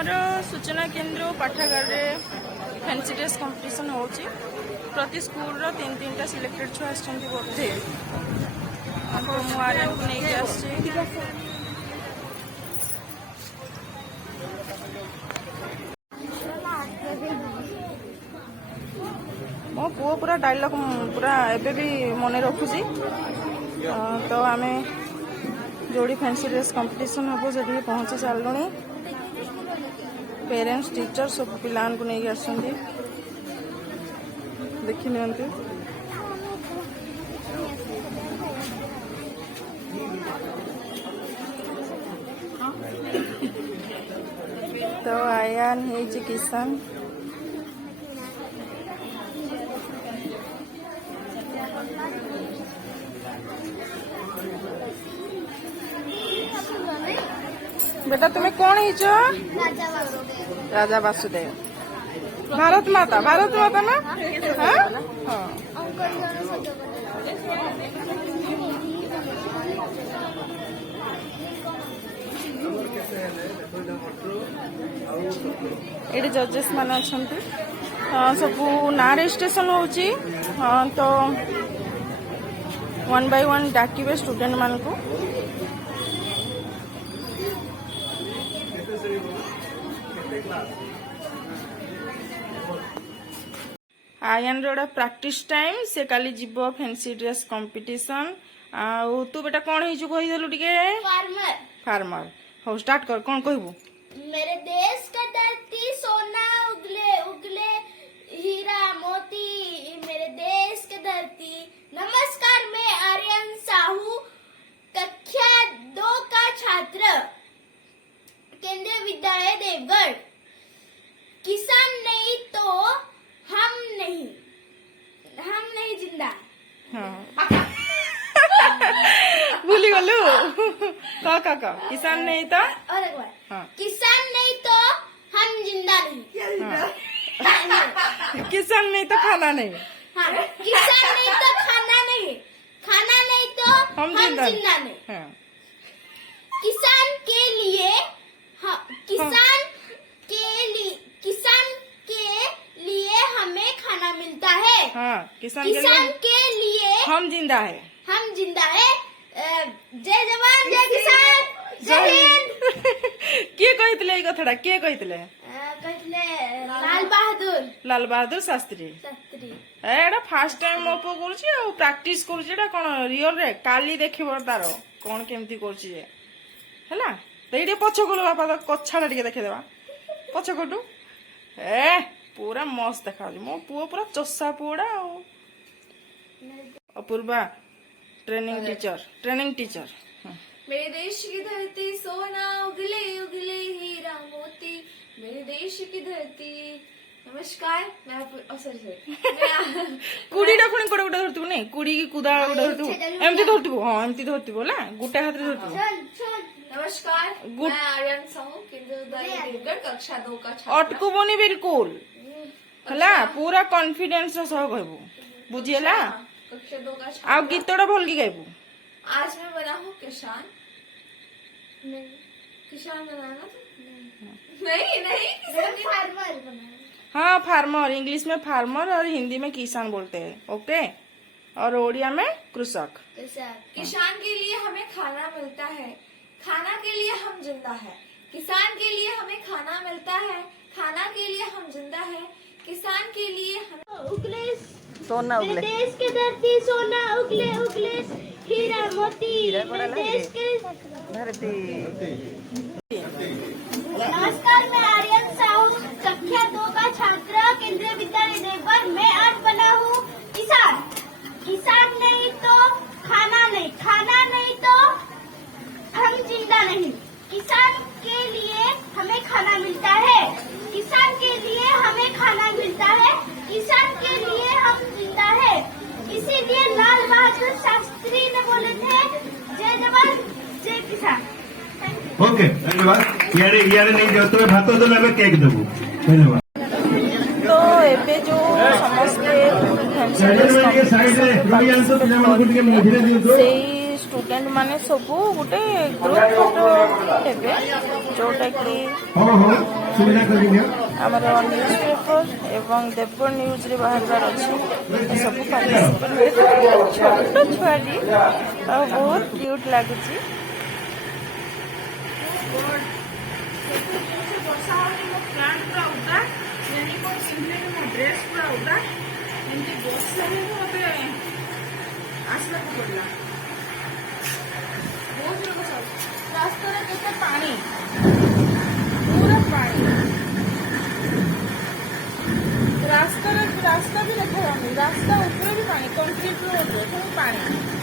आमर सूचना केन्द्र पाठागार रे फैंसी ड्रेस कंपटीशन हो प्रति स्कूल रो तीन तीन टा सिलेक्टेड छुआ आछंती बोधे आपको मु आर्यन को नहीं आछे मो पुओ पूरा डायलॉग पूरा एबे भी मन रखुची तो आमे जोड़ी फैंसी ड्रेस कंपटीशन हम से पहुंची सारे पेरेंट्स टीचर सब पिला को नहीं आसुँच देखी नि तो आयान है किसान बेटा तुम्हें कौन हिच राजा वासुदेव भारत माता ना हाँ हाँ ये जजेस मान अच्छा सब ना रजिस्ट्रेशन होची तो 1 by 1 डाकिबे स्टूडेंट मान को आयन रोड प्रैक्टिस टाइम से काली जीव फैंसी ड्रेस कंपटीशन आउ तू बेटा कौन हिजु कहि देलु टिके फार्मर फार्मर हो स्टार्ट कर कौन कहबू मेरे देश का धरती सोना उगले उगले हीरा मोती मेरे देश का धरती। नमस्कार मैं आर्यन साहू कक्षा 2 का छात्र केंद्रीय विद्यालय देवगढ़। किसान नहीं तो हम नहीं जिंदा। हाँ भूली गलु का किसान नहीं तो और एक बार हाँ किसान नहीं तो हम जिंदा नहीं। हाँ। किसान नहीं तो खाना नहीं। हाँ किसान नहीं तो खाना नहीं, खाना नहीं तो हम जिंदा नहीं। हाँ। किसान के लिए हमें खाना मिलता है। हाँ किसान के लिए हम जिंदा है। जय जवान जय किसान जय हिंद। किए कहितले ए कथड़ा किए कहितले लाल बहादुर शास्त्री एटा फर्स्ट टाइम मो पो करूची आ प्रैक्टिस करूची एटा कोन रियल रे काली देखिबो तार कोन केमती करूची जे हैला तो एटे पछ कोलो बापा कछाडा टिके देखे देबा पछ कोटू ए पूरा मस्त देखा मो पुओ पूरा चस्सा पुओडा अपूर्वा ट्रेनिंग टीचर मेरे देश की धरती सोना उगले उगले हीरा मोती मेरे देश की धरती। नमस्कार मैं कुड़ीटा पुणी कोडे गोटे धरतु नहीं कुड़ी की कुदा गोटे धरतु एमती धरतु हां एमती धरतु ना गोटे हाथ रे धरतु। नमस्कार मैं आर्यन साहू केंद्रीय विद्यालय देवगढ़ कक्षा 2 का छात्र। अटकुबनी बिल्कुल हला पूरा कॉन्फिडेंस सह कहबू बुझिएला कक्षा 2 का छात्र। आ गीतड़ा भल की गाइबू आज मैं बना हूँ किसान बनाना नहीं फार्मर बनाना। हाँ फार्मर इंग्लिश में फार्मर और हिंदी में किसान बोलते हैं ओके और ओडिया में कृषक। किसान के लिए हमें खाना मिलता है, खाना के लिए हम जिंदा है। किसान के लिए हमें खाना मिलता है, खाना के लिए हम जिंदा है। किसान के लिए हम उगले सोना उगले देश के धरती सोना उगले उगले हीरा मोती देश के धरती। नमस्कार मैं आर्यन साहू कक्षा 2 का छात्र केंद्रीय विद्यालय देवगढ़। मैं आज बना हूँ किसान। किसान नहीं तो खाना नहीं, खाना नहीं तो हम जिंदा नहीं। किसान के लिए हमें खाना मिलता है, किसान के लिए हमें खाना मिलता है। किसान के लिए हम जिंदा है। इसीलिए लाल बहादुर शास्त्री ने बोले थे जय जवान जय किसान। ओके धन्यवाद। यारे नहीं जो तुम्हें भात देले हमें केक देबू। धन्यवाद। तो एबे जो समस्त साइड रे रुड़ी आंसो पिला मन को टिके मझिरे दियो तो सेई स्टूडेंट माने सबू गोटे ग्रुप फोटो हेबे जोटा कि हो सुविधा कर दियो आमर न्यूज पेपर एवं देवगढ़ न्यूज रे बाहर अच्छी सब पार्टिसिपेट छोट छुआटी और बहुत क्यूट लगुच ड्रेस पूरा उदा एमती बसा मत आसला पड़ा बहुत रास्ता केते पानी पूरा पानी रास्ता भी देखा जाऊनी रास्ता ऊपर भी पानी कंक्रीट रोड रे पानी